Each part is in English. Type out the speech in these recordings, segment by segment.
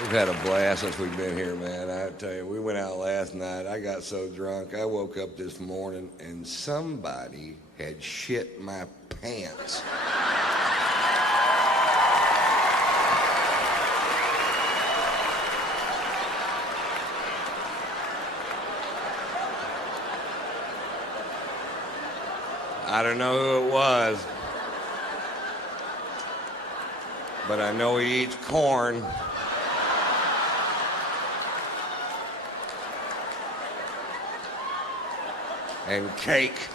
We've had a blast since we've been here, man. I tell you, we went out last night. I got so drunk. I woke up this morning and somebody had shit my pants. I don't know who it was, but I know he eats corn. And cake.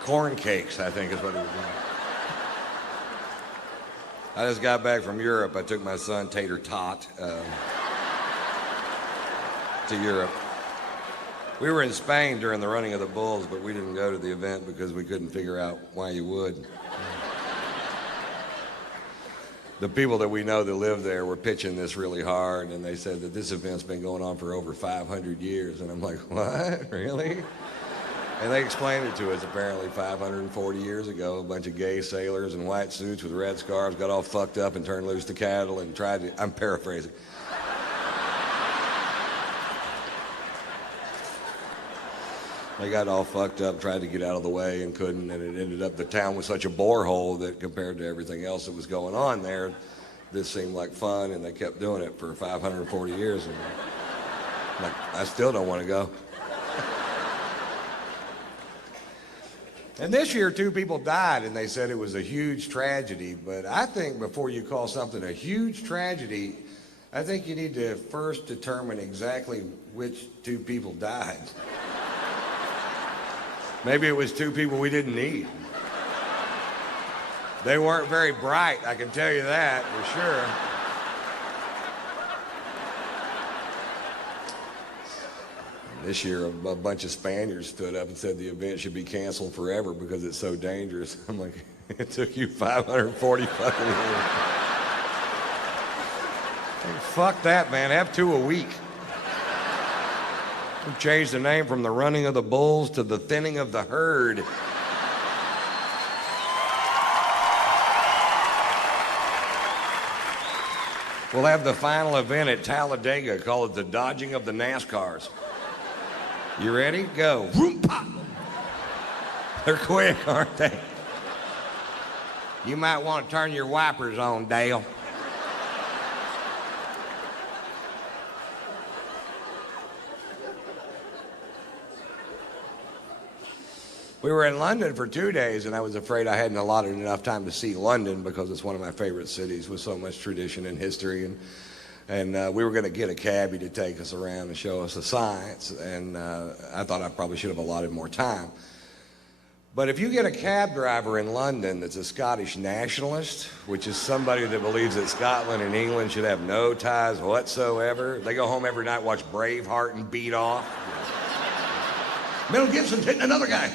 Corn cakes, I think is what it was. I just got back from Europe. I took my son, Tater Tot, to Europe. We were in Spain during the running of the bulls, but we didn't go to the event because we couldn't figure out why you would. The people that we know that live there were pitching this really hard, and they said that this event's been going on for over 500 years. And I'm like, what? Really? And they explained it to us. Apparently 540 years ago, a bunch of gay sailors in white suits with red scarves got all fucked up and turned loose the cattle and tried to, I'm paraphrasing. They got all fucked up, tried to get out of the way and couldn't, and it ended up, the town was such a borehole that compared to everything else that was going on there, this seemed like fun, and they kept doing it for 540 years. And like, I still don't want to go. And this year, 2 people died, and they said it was a huge tragedy, but I think before you call something a huge tragedy, I think you need to first determine exactly which 2 people died. Maybe it was 2 people we didn't need. They weren't very bright, I can tell you that for sure. This year, a bunch of Spaniards stood up and said the event should be canceled forever because it's so dangerous. I'm like, it took you 540 fucking years. Hey, fuck that, man. Have 2 a week. We changed the name from the running of the bulls to the thinning of the herd. We'll have the final event at Talladega, call it the dodging of the NASCARs. You ready? Go. Vroom, pop. They're quick, aren't they? You might want to turn your wipers on, Dale. We were in London for 2 days, and I was afraid I hadn't allotted enough time to see London because it's one of my favorite cities with so much tradition and history. And we were going to get a cabbie to take us around and show us the sights, and I thought I probably should have allotted more time. But if you get a cab driver in London that's a Scottish nationalist, which is somebody that believes that Scotland and England should have no ties whatsoever, they go home every night, watch Braveheart and beat off. Mel Gibson's hitting another guy.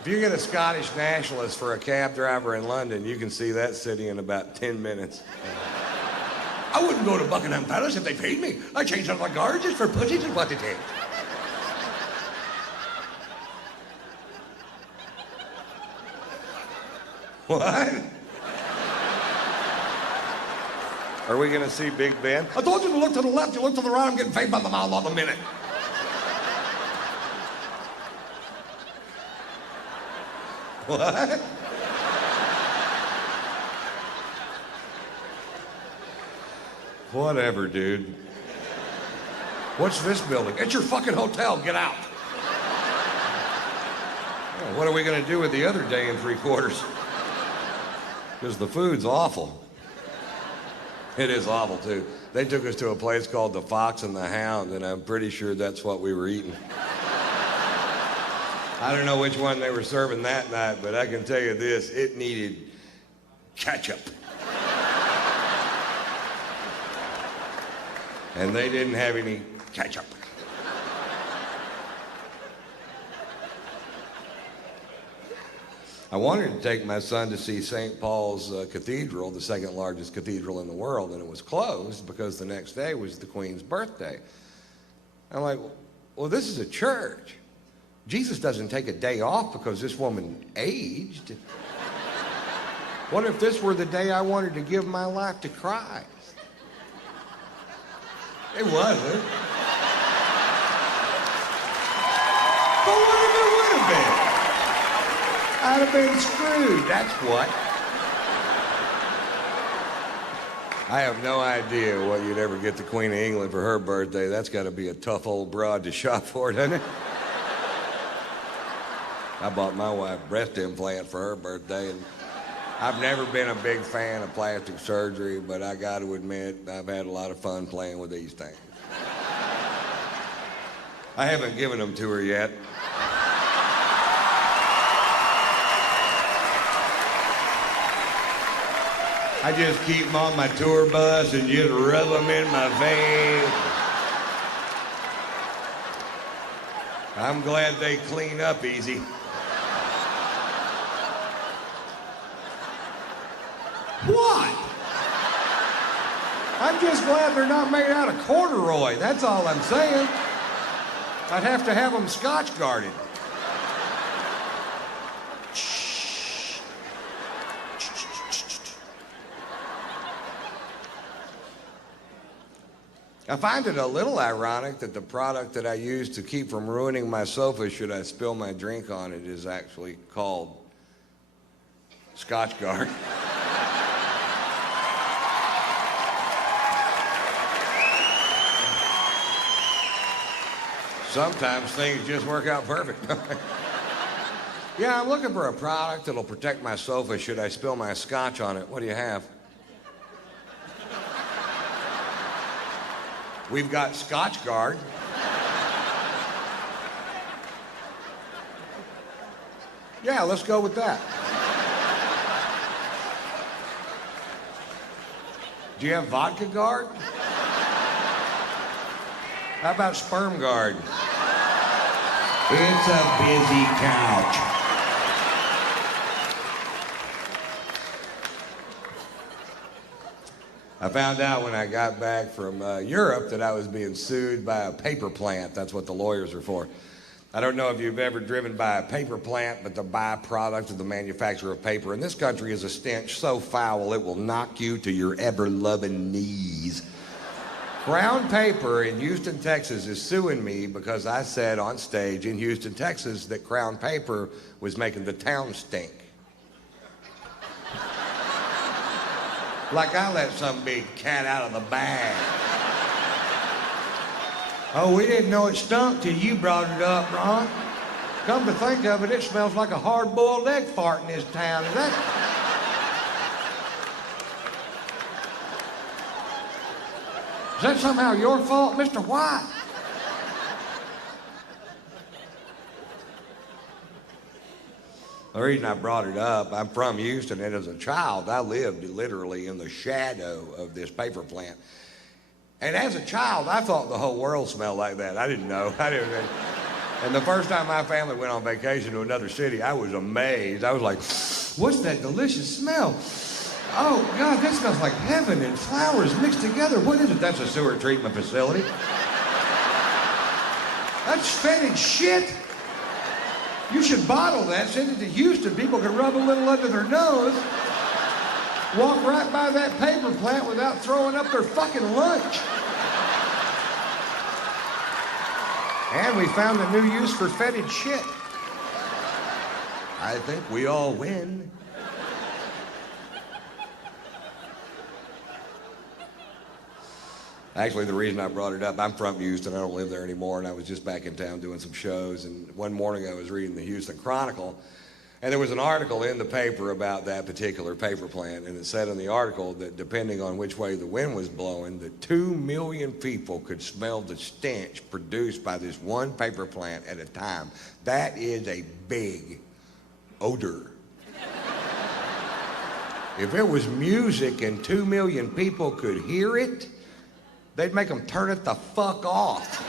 If you get a Scottish nationalist for a cab driver in London, you can see that city in about 10 minutes. I wouldn't go to Buckingham Palace if they paid me. I changed out my guards just for pussies and what it is. What? Are we going to see Big Ben? I told you to look to the left, you look to the right, I'm getting paid by the mile on the minute. What? Whatever, dude. What's this building? It's your fucking hotel, get out. Well, what are we going to do with the other day and 3/4? Because the food's awful. It is awful, too. They took us to a place called the Fox and the Hound, and I'm pretty sure that's what we were eating. I don't know which one they were serving that night, but I can tell you this, it needed ketchup. And they didn't have any ketchup. I wanted to take my son to see St. Paul's Cathedral, the 2nd largest cathedral in the world, and it was closed because the next day was the Queen's birthday. I'm like, well, this is a church. Jesus doesn't take a day off because this woman aged. What if this were the day I wanted to give my life to Christ? It wasn't. But what if it would have been? I'd have been screwed, that's what. I have no idea what you'd ever get the Queen of England for her birthday. That's got to be a tough old broad to shop for, doesn't it? I bought my wife a breast implant for her birthday, and I've never been a big fan of plastic surgery, but I got to admit, I've had a lot of fun playing with these things. I haven't given them to her yet. I just keep them on my tour bus and just rub them in my face. I'm glad they clean up easy. What? I'm just glad they're not made out of corduroy. That's all I'm saying. I'd have to have them Scotch guarded. I find it a little ironic that the product that I use to keep from ruining my sofa should I spill my drink on it is actually called Scotch Guard. Sometimes things just work out perfect. Yeah, I'm looking for a product that'll protect my sofa should I spill my scotch on it. What do you have? We've got Scotch Guard. Yeah, let's go with that. Do you have Vodka Guard? How about Sperm Guard? It's a busy couch. I found out when I got back from Europe that I was being sued by a paper plant. That's what the lawyers are for. I don't know if you've ever driven by a paper plant, but the byproduct of the manufacture of paper in this country is a stench so foul it will knock you to your ever-loving knees. Crown Paper in Houston, Texas is suing me because I said on stage in Houston, Texas that Crown Paper was making the town stink. Like I let some big cat out of the bag. Oh, we didn't know it stunk till you brought it up, Ron. Come to think of it, it smells like a hard-boiled egg fart in this town. Is that somehow your fault, Mr. White? The reason I brought it up, I'm from Houston, and as a child, I lived literally in the shadow of this paper plant. And as a child, I thought the whole world smelled like that. I didn't know. And the first time my family went on vacation to another city, I was amazed. I was like, what's that delicious smell? Oh, God, that smells like heaven and flowers mixed together. What is it? That's a sewer treatment facility. That's fetid shit. You should bottle that, send it to Houston. People can rub a little under their nose, walk right by that paper plant without throwing up their fucking lunch. And we found a new use for fetid shit. I think we all win. Actually, the reason I brought it up, I'm from Houston. I don't live there anymore, and I was just back in town doing some shows. And one morning I was reading the Houston Chronicle, and there was an article in the paper about that particular paper plant. And it said in the article that depending on which way the wind was blowing, that 2 million people could smell the stench produced by this one paper plant at a time. That is a big odor. If it was music and 2 million people could hear it, they'd make them turn it the fuck off.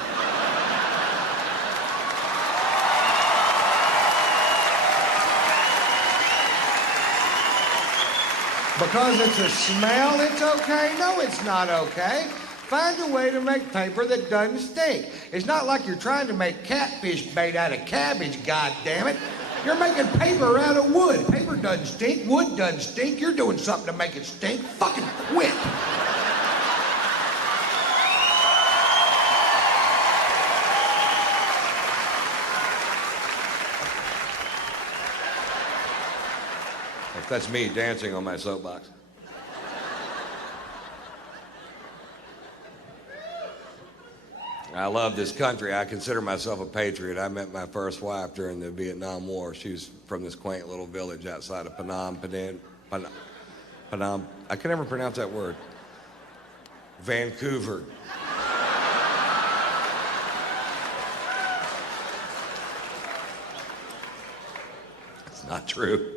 Because it's a smell, it's okay? No, it's not okay. Find a way to make paper that doesn't stink. It's not like you're trying to make catfish bait out of cabbage, goddammit. You're making paper out of wood. Paper doesn't stink, wood doesn't stink. You're doing something to make it stink. Fucking quit. That's me dancing on my soapbox. I love this country. I consider myself a patriot. I met my first wife during the Vietnam War. She was from this quaint little village outside of Phnom Penh. I can never pronounce that word. Vancouver. It's not true.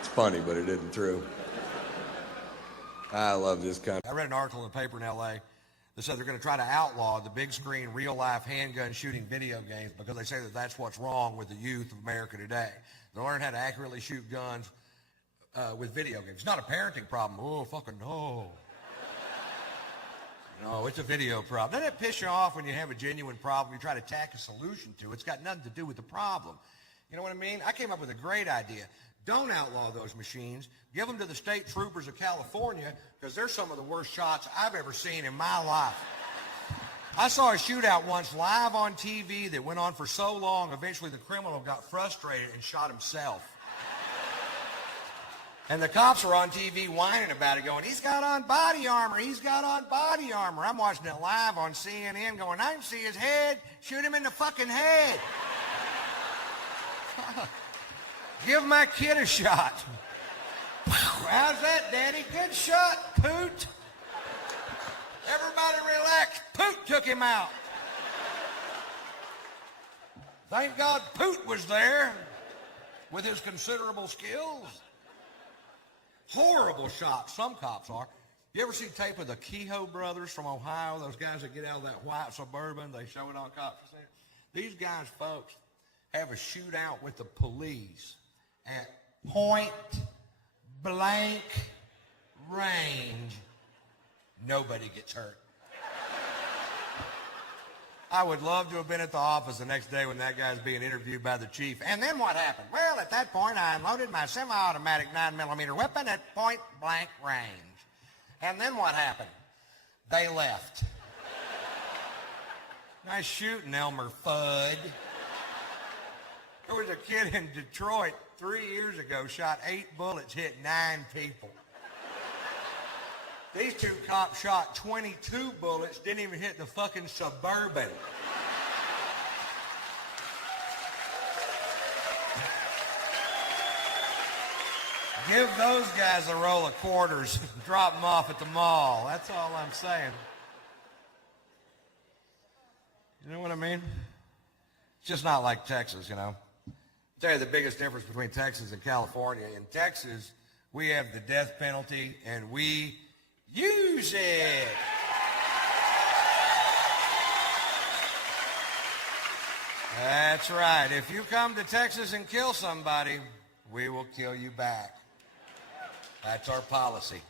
It's funny, but it isn't true. I love this country. I read an article in the paper in L.A. that said they're going to try to outlaw the big screen, real-life handgun shooting video games because they say that that's what's wrong with the youth of America today. They learn how to accurately shoot guns with video games. It's not a parenting problem. Oh, fucking no. No, it's a video problem. Doesn't it piss you off when you have a genuine problem, you try to tack a solution to it? It's got nothing to do with the problem. You know what I mean? I came up with a great idea. Don't outlaw those machines. Give them to the state troopers of California because they're some of the worst shots I've ever seen in my life. I saw a shootout once live on TV that went on for so long, eventually the criminal got frustrated and shot himself. And the cops are on TV whining about it, going, he's got on body armor, he's got on body armor. I'm watching it live on CNN going, I can see his head, shoot him in the fucking head. Give my kid a shot. How's that, Daddy? Good shot, Poot. Everybody relax. Poot took him out. Thank God Poot was there with his considerable skills. Horrible shot. Some cops are. You ever see tape of the Kehoe brothers from Ohio? Those guys that get out of that white Suburban, they show it on cops. These guys, folks, have a shootout with the police at point blank range. Nobody gets hurt. I would love to have been at the office the next day when that guy's being interviewed by the chief. And then what happened? Well, at that point, I unloaded my semi-automatic 9mm weapon at point blank range. And then what happened? They left. Nice shooting, Elmer Fudd. There was a kid in Detroit 3 years ago, shot 8 bullets, hit 9 people. These two cops shot 22 bullets, didn't even hit the fucking Suburban. Give those guys a roll of quarters, drop them off at the mall. That's all I'm saying. You know what I mean? It's just not like Texas, you know. I'll tell you the biggest difference between Texas and California. In Texas, we have the death penalty, and we use it. That's right. If you come to Texas and kill somebody, we will kill you back. That's our policy.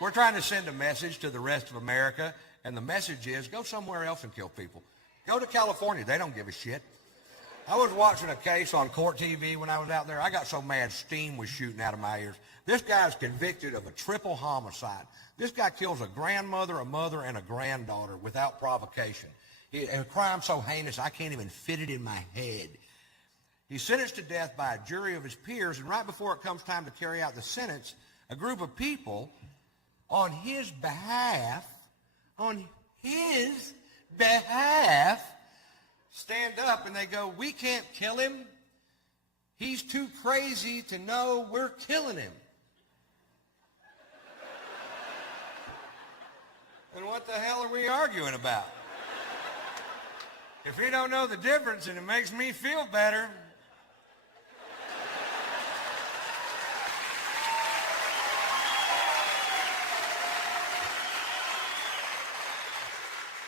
We're trying to send a message to the rest of America, and the message is go somewhere else and kill people. Go to California. They don't give a shit. I was watching a case on Court TV when I was out there. I got so mad steam was shooting out of my ears. This guy's convicted of a triple homicide. This guy kills a grandmother, a mother, and a granddaughter without provocation. A crime so heinous I can't even fit it in my head. He's sentenced to death by a jury of his peers, and right before it comes time to carry out the sentence, a group of people on his behalf, stand up and they go, we can't kill him. He's too crazy to know we're killing him. And what the hell are we arguing about? If you don't know the difference and it makes me feel better.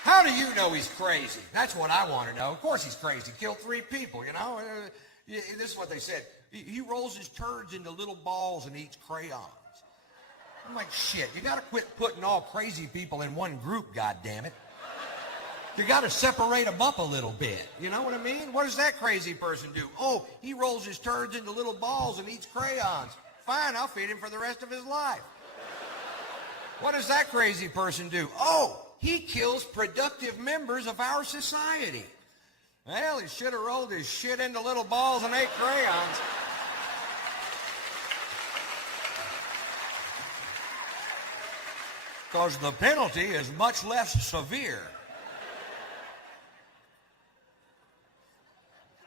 How do you know he's crazy? That's what I want to know. Of course he's crazy. Killed 3 people, you know. This is what they said. He rolls his turds into little balls and eats crayons. I'm like, shit, you got to quit putting all crazy people in one group, goddammit. You got to separate them up a little bit. You know what I mean? What does that crazy person do? Oh, he rolls his turds into little balls and eats crayons. Fine, I'll feed him for the rest of his life. What does that crazy person do? Oh, he kills productive members of our society. Well, he should have rolled his shit into little balls and ate crayons. Because the penalty is much less severe.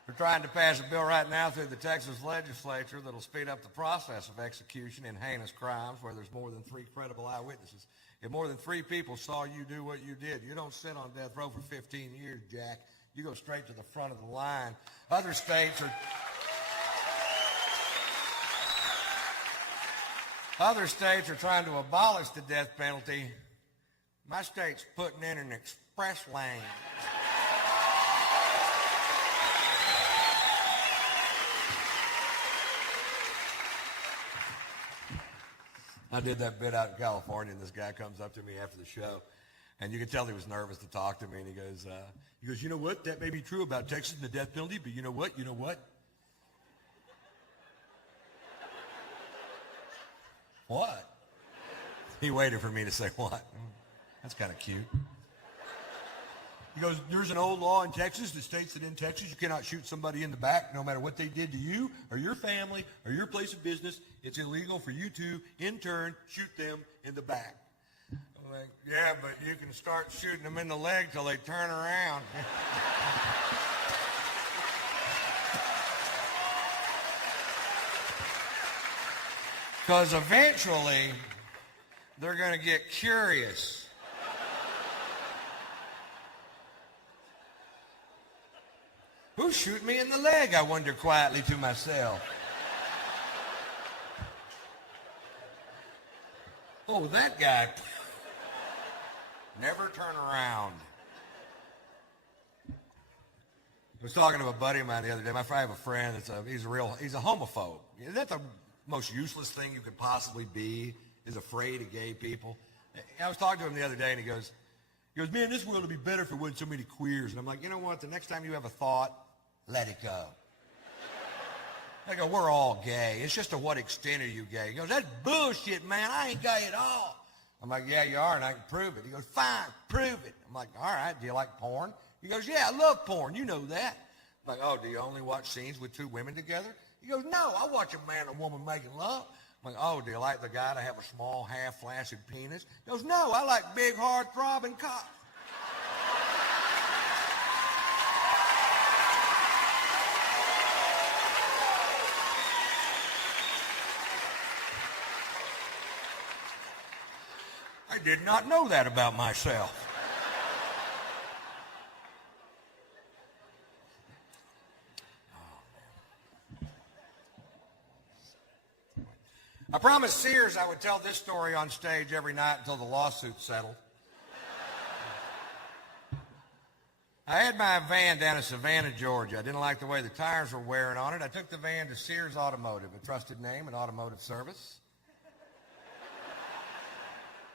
We're trying to pass a bill right now through the Texas legislature that'll speed up the process of execution in heinous crimes where there's more than 3 credible eyewitnesses. If more than 3 people saw you do what you did, you don't sit on death row for 15 years, Jack. You go straight to the front of the line. Other states are trying to abolish the death penalty. My state's putting in an express lane. I did that bit out in California, and this guy comes up to me after the show, and you could tell he was nervous to talk to me, and he goes, you know what? That may be true about Texas and the death penalty, but you know what? What? He waited for me to say what. That's kind of cute. He goes, there's an old law in Texas that states that in Texas you cannot shoot somebody in the back no matter what they did to you or your family or your place of business. It's illegal for you to, in turn, shoot them in the back. I'm like, yeah, but you can start shooting them in the leg till they turn around. Because eventually, they're going to get curious. Who's shooting me in the leg, I wonder quietly to myself. Oh, that guy. Never turn around. I was talking to a buddy of mine the other day. I have a friend he's a homophobe. That's the most useless thing you could possibly be, is afraid of gay people. I was talking to him the other day, and he goes, man, this world would be better if there wasn't so many queers. And I'm like, you know what? The next time you have a thought, let it go. I go, we're all gay. It's just to what extent are you gay? He goes, that's bullshit, man. I ain't gay at all. I'm like, yeah, you are, and I can prove it. He goes, fine, prove it. I'm like, all right, do you like porn? He goes, yeah, I love porn. You know that. I'm like, oh, do you only watch scenes with 2 women together? He goes, no, I watch a man and a woman making love. I'm like, oh, do you like the guy to have a small, half-flaccid penis? He goes, no, I like big, hard-throbbing cock. I did not know that about myself. I promised Sears I would tell this story on stage every night until the lawsuit settled. I had my van down in Savannah, Georgia. I didn't like the way the tires were wearing on it. I took the van to Sears Automotive, a trusted name in automotive service.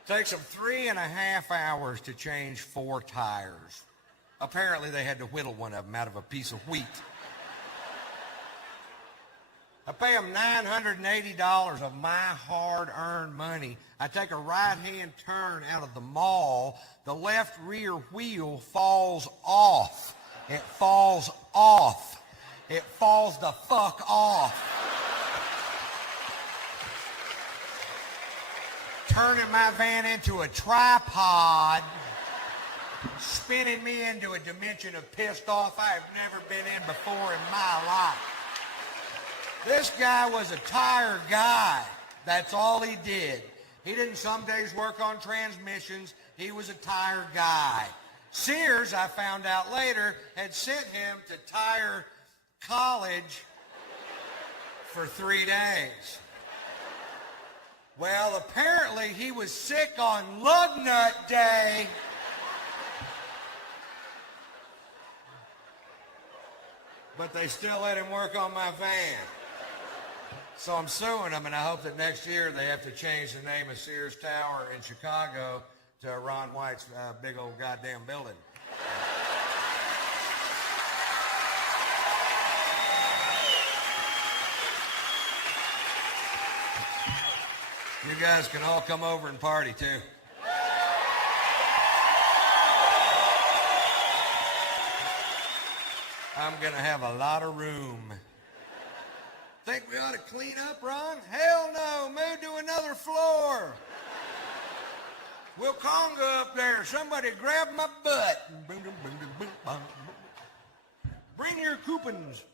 Takes them 3.5 hours to change 4 tires. Apparently they had to whittle one of them out of a piece of wheat. I pay them $980 of my hard-earned money. I take a right-hand turn out of the mall. The left rear wheel falls off. It falls off. It falls the fuck off. Turning my van into a tripod, spinning me into a dimension of pissed off I have never been in before in my life. This guy was a tire guy. That's all he did. He didn't some days work on transmissions. He was a tire guy. Sears, I found out later, had sent him to tire college for 3 days. Well, apparently he was sick on Lug Nut Day. But they still let him work on my van. So I'm suing them, and I hope that next year they have to change the name of Sears Tower in Chicago to Ron White's big old goddamn building. You guys can all come over and party too. I'm gonna have a lot of room. Think we ought to clean up, Ron? Hell no, move to another floor. We'll conga up there. Somebody grab my butt. Bring your coupons.